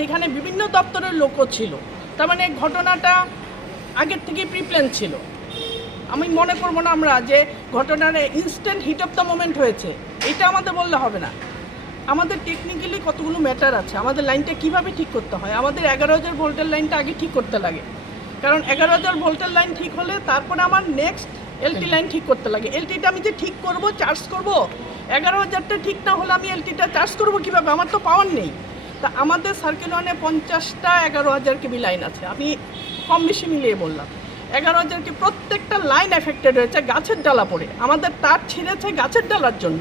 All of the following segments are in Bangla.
সেখানে বিভিন্ন দপ্তরের লোকও ছিল। তার মানে ঘটনাটা আগের থেকেই প্রিপ্ল্যান ছিল। আমি মনে করব না আমরা যে ঘটনাটা instant hit of the moment হয়েছে, এটা আমাদের বললে হবে না। আমাদের টেকনিক্যালি কতগুলো ম্যাটার আছে, আমাদের লাইনটা কীভাবে ঠিক করতে হয়, আমাদের এগারো হাজার ভোল্টের লাইনটা আগে ঠিক করতে লাগে। কারণ এগারো হাজার ভোল্টের লাইন ঠিক হলে তারপরে আমার নেক্সট এলটি লাইন ঠিক করতে লাগে। এলটিটা আমি যে ঠিক করব চার্জ করব, এগারো হাজারটা ঠিক না হলে আমি এলটিটা চার্জ করব কীভাবে? আমার তো পাওয়ার নেই। তা আমাদের সার্কেল ওয়ানে পঞ্চাশটা এগারো হাজার কেবি লাইন আছে। আমি কম বেশি মিলিয়ে বললাম। এগারো হাজার কি প্রত্যেকটা লাইন এফেক্টেড হয়েছে গাছের ডালা পড়ে। আমাদের তার ছিঁড়েছে গাছের ডালার জন্য।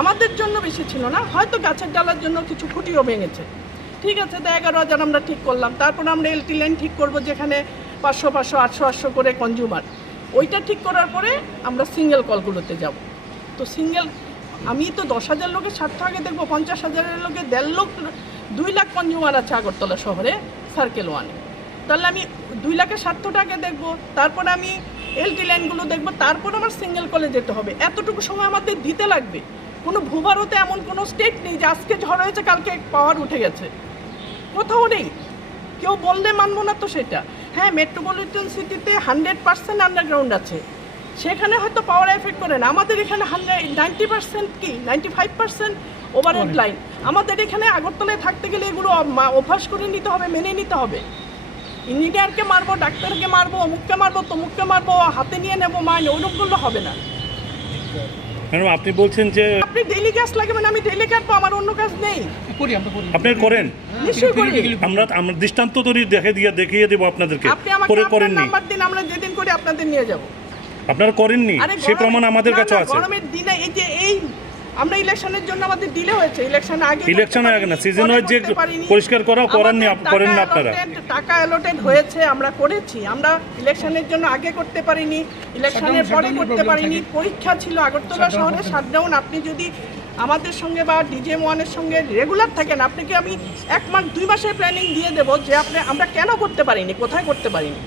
আমাদের জন্য বেশি ছিল না, হয়তো গাছের ডালার জন্য কিছু খুঁটিও ভেঙেছে। ঠিক আছে, তো এগারো হাজার আমরা ঠিক করলাম। তারপর আমরা এলটি লাইন ঠিক করব যেখানে পাঁচশো পাঁচশো, আটশো আটশো করে কনজিউমার ওইটা ঠিক করার পরে আমরা সিঙ্গেল কলগুলোতে যাব। তো সিঙ্গেল আমি তো দশ হাজার লোকের স্বার্থ আগে দেখব, পঞ্চাশ হাজারের লোকে দেড় লোক দুই লাখ কনজিউমার আছে আগরতলা শহরে সার্কেল ওয়ানে তাহলে আমি দুই লাখের স্বার্থটা আগে দেখব, তারপরে আমি এলটি লাইনগুলো দেখব, তারপর আমার সিঙ্গেল কলে যেতে হবে। এতটুকু সময় আমাদের দিতে লাগবে। কোনো ভূভারতে এমন কোনো স্টেট নেই যে আজকে ঝড় হয়েছে, কালকে পাওয়ার উঠে গেছে। কোথাও নেই। কেউ বললে মানবো না তো সেটা। হ্যাঁ মেট্রোপলিটন সিটিতে হান্ড্রেড পার্সেন্ট আন্ডারগ্রাউন্ড আছে। সেখানে হয়তো পাওয়ার এফেক্ট করে না। আমাদের এখানে হান্ড্রেড নাইনটি পার্সেন্ট কি? Ninety five percent overhead line আমাদের এখানে আগরতলায় থাকতে গেলে এগুলো অভ্যাস করে নিতে হবে মেনে নিতে হবে। ইঞ্জিনিয়ারকে মারবো ডাক্তারকে মারবো অমুককে মারবো তমুককে মারবো হাতে নিয়ে নেব মাইন ওইরকম করলে হবে না। ম্যাডাম আপনি বলছেন যে আপনি ডেইলি গ্যাস লাগাবেন আমি ডেইলি কাটবো আমার অন্য কাজ নেই। করি আমরা করি। আপনি করেন? নিশ্চয়ই করি। আমরা আমরা দৃষ্টান্ত তৈরি দেখে দিয়ে দেখিয়ে দেবো আপনাদেরকে। আপনি আমাকে নাম্বার দিন আমরা যেদিন করি আপনাদের নিয়ে যাব। আপনারা করেননি গরমে- প্রমাণ আমাদের কাছে আছে। গরমের দিনে এই যে এই আমরা ইলেকশনের জন্য আমাদের ডিলে হয়েছে ইলেকশন আগে ইলেকশন আগে না, পরে wise যে পরিষ্কার করা করাননি করেন না আপনারা। টাকা অ্যালোটেড হয়েছে আমরা করেছি। আমরা ইলেকশনের জন্য আগে করতে পারিনি ইলেকশনের পরে করতে পারিনি পরীক্ষা ছিল আগরতলা শহরে শাটডাউন আপনি যদি আমাদের সঙ্গে বা ডিজে ওয়ানের সঙ্গে রেগুলার থাকেন আপনাকে আমি এক মাস দুই মাসের প্ল্যানিং দিয়ে দেবো যে আপনি আমরা কেন করতে পারিনি কোথায় করতে পারিনি?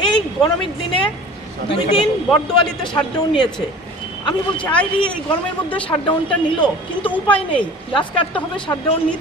এই গরমের দিনে দুই দিন বর্দোয়ালিতে শাটডাউন নিয়েছে। আমি বলছি আইরি এই গরমের মধ্যে শাটডাউনটা নিল। কিন্তু উপায় নেই। গাছ কাটতে হবে শাটডাউন নিতে